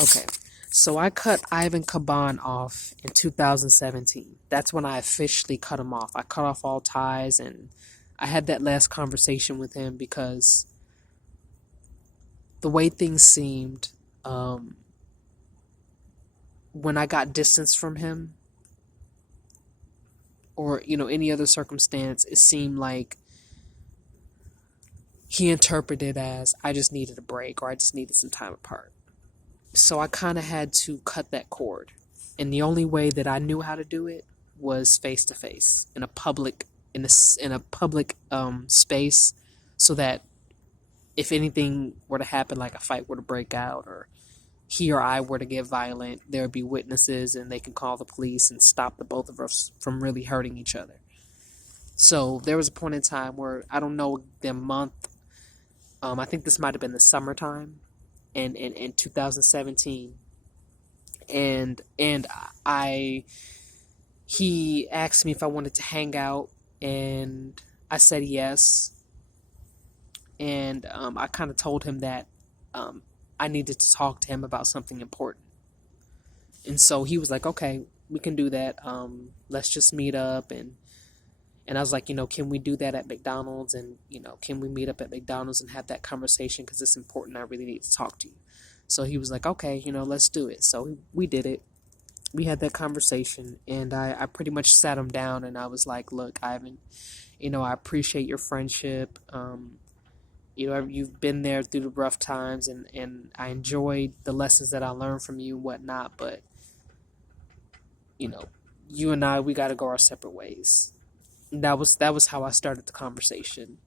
Okay. So I cut Ivan Caban off in 2017. That's when I officially cut him off. I cut off all ties, and I had that last conversation with him because the way things seemed, um, when I got distance from him, or any other circumstance, it seemed like he interpreted as I just needed a break or I just needed some time apart. So I kind of had to cut that cord, and the only way that I knew how to do it was face to face in a public space, so that if anything were to happen, like a fight were to break out or he or I were to get violent, there would be witnesses and they can call the police and stop the both of us from really hurting each other. So there was a point in time where I don't know the month. I think this might have been the summertime, in 2017, and I he asked me if I wanted to hang out, and I said yes, and I kind of told him that I needed to talk to him about something important, and so he was like, "Okay, we can do that. Let's just meet up." And I was like, can we do that at McDonald's? And, can we meet up at McDonald's and have that conversation? Because it's important. I really need to talk to you. So he was like, okay, let's do it. So we did it. We had that conversation. And I pretty much sat him down and I was like, look, Ivan, I appreciate your friendship. You've been there through the rough times, and I enjoyed the lessons that I learned from you and whatnot. But, you and I, we got to go our separate ways. That was how I started the conversation.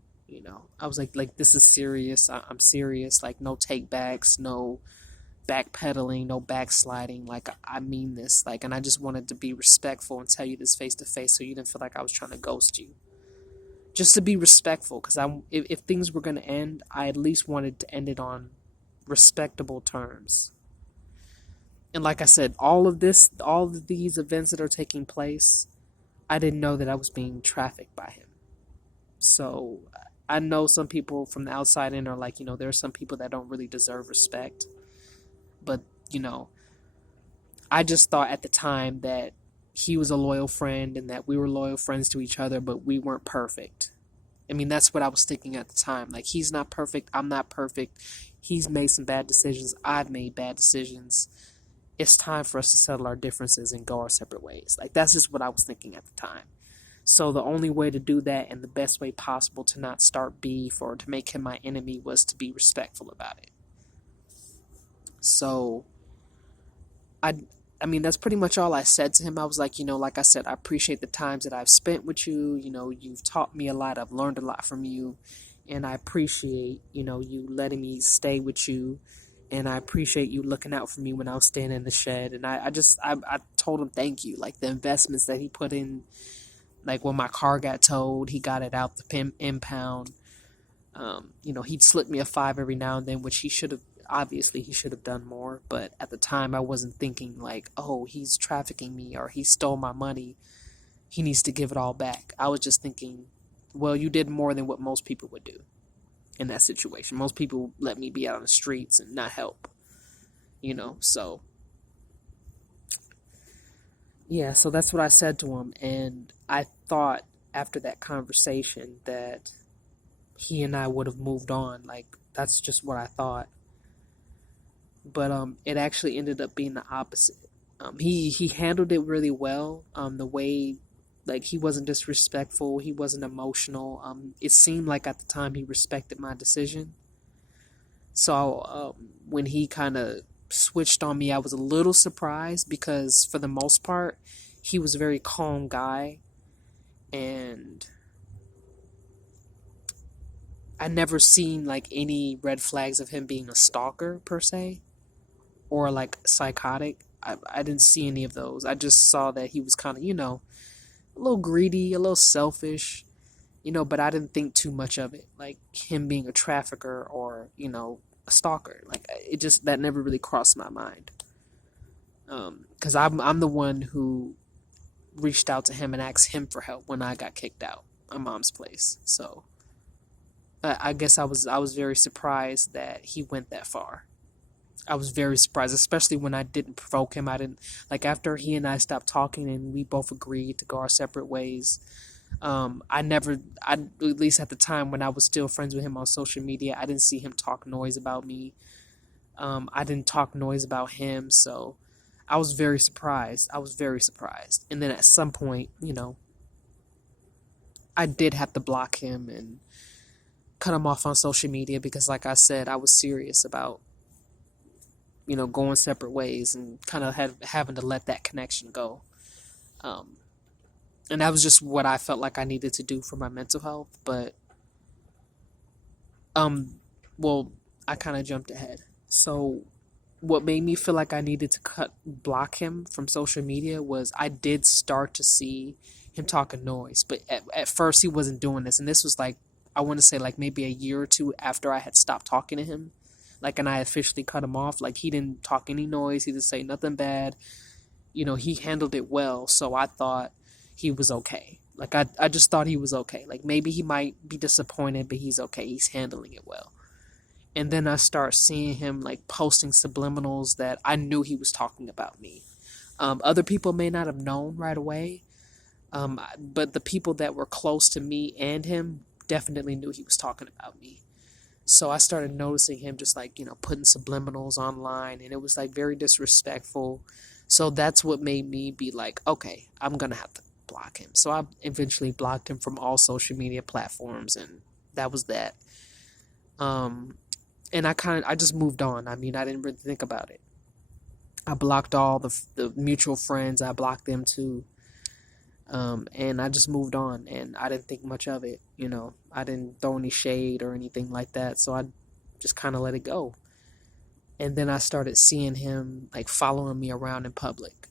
I was like this is serious. I'm serious. Like, no take backs, no backpedaling, no backsliding. Like, I mean this. Like, and I just wanted to be respectful and tell you this face to face, so you didn't feel like I was trying to ghost you. Just to be respectful, because if things were going to end, I at least wanted to end it on respectable terms. And like I said, all of these events that are taking place, I didn't know that I was being trafficked by him. So I know some people from the outside in are like, there are some people that don't really deserve respect. But, I just thought at the time that he was a loyal friend and that we were loyal friends to each other, but we weren't perfect. I mean, that's what I was thinking at the time. Like, he's not perfect. I'm not perfect. He's made some bad decisions. I've made bad decisions. It's time for us to settle our differences and go our separate ways. Like, that's just what I was thinking at the time. So the only way to do that, and the best way possible to not start beef or to make him my enemy, was to be respectful about it. So I mean, that's pretty much all I said to him. I was like, like I said, I appreciate the times that I've spent with you. You've taught me a lot. I've learned a lot from you. And I appreciate, you letting me stay with you. And I appreciate you looking out for me when I was staying in the shed. And I told him thank you. Like, the investments that he put in, like when my car got towed, he got it out the impound. He'd slip me a $5 every now and then, which he should have done more. But at the time, I wasn't thinking like, oh, he's trafficking me or he stole my money. He needs to give it all back. I was just thinking, well, you did more than what most people would do in that situation. Most people let me be out on the streets and not help, so yeah, so that's what I said to him. And I thought after that conversation that he and I would have moved on. Like, that's just what I thought. But it actually ended up being the opposite. He handled it really well. The way, like, he wasn't disrespectful, he wasn't emotional. It seemed like at the time he respected my decision. So when he kind of switched on me, I was a little surprised because for the most part, he was a very calm guy, and I never seen like any red flags of him being a stalker per se, or like psychotic. I didn't see any of those. I just saw that he was kind of, a little greedy, a little selfish, but I didn't think too much of it, like him being a trafficker or, a stalker. Like, it just, that never really crossed my mind. Because I'm the one who reached out to him and asked him for help when I got kicked out my mom's place. So I guess I was very surprised that he went that far. I was very surprised, especially when I didn't provoke him. I didn't like after he and I stopped talking and we both agreed to go our separate ways. I at least at the time when I was still friends with him on social media, I didn't see him talk noise about me. I didn't talk noise about him, so I was very surprised. I was very surprised. And then at some point, I did have to block him and cut him off on social media because, like I said, I was serious about going separate ways and kind of having to let that connection go. Um, and that was just what I felt like I needed to do for my mental health. But um, well, I kind of jumped ahead. So what made me feel like I needed to block him from social media was I did start to see him talking noise, but at first he wasn't doing this, and this was like I want to say like maybe a year or two after I had stopped talking to him, like and I officially cut him off. Like he didn't talk any noise, he didn't say nothing bad. He handled it well, so I thought he was okay. Like I just thought he was okay. Like maybe he might be disappointed, but he's okay. He's handling it well. And then I start seeing him like posting subliminals that I knew he was talking about me. Other people may not have known right away, but the people that were close to me and him definitely knew he was talking about me. So I started noticing him just like, putting subliminals online, and it was like very disrespectful. So that's what made me be like, okay, I'm going to have to block him. So I eventually blocked him from all social media platforms, and that was that. Um, and I just moved on. I mean, I didn't really think about it. I blocked all the mutual friends. I blocked them too. And I just moved on, and I didn't think much of it. I didn't throw any shade or anything like that. So I just kind of let it go. And then I started seeing him like following me around in public.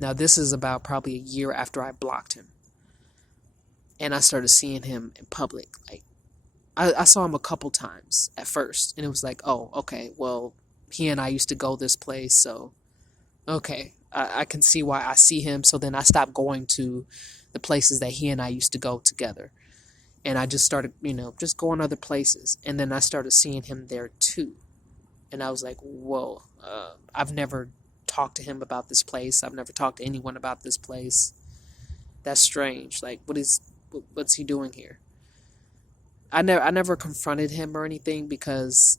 Now this is about probably a year after I blocked him. And I started seeing him in public. Like I saw him a couple times at first, and it was like, oh, okay, well, he and I used to go this place, so okay, I can see why I see him. So then I stopped going to the places that he and I used to go together. And I just started, just going other places. And then I started seeing him there too. And I was like, whoa, I've never talked to him about this place. I've never talked to anyone about this place. That's strange. Like, what's he doing here? I never confronted him or anything because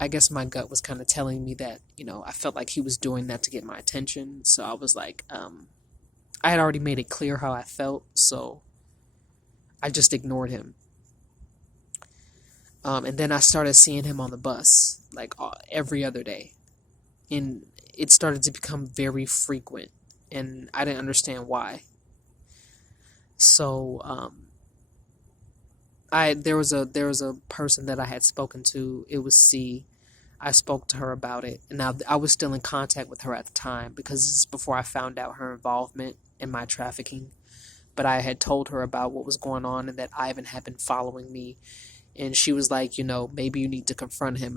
I guess my gut was kind of telling me that, I felt like he was doing that to get my attention. So I was like, I had already made it clear how I felt. So I just ignored him. And then I started seeing him on the bus, like every other day. And it started to become very frequent. And I didn't understand why. So, there was a person that I had spoken to. It was C. I spoke to her about it. And now I was still in contact with her at the time because this is before I found out her involvement in my trafficking. But I had told her about what was going on and that Ivan had been following me. And she was like, maybe you need to confront him.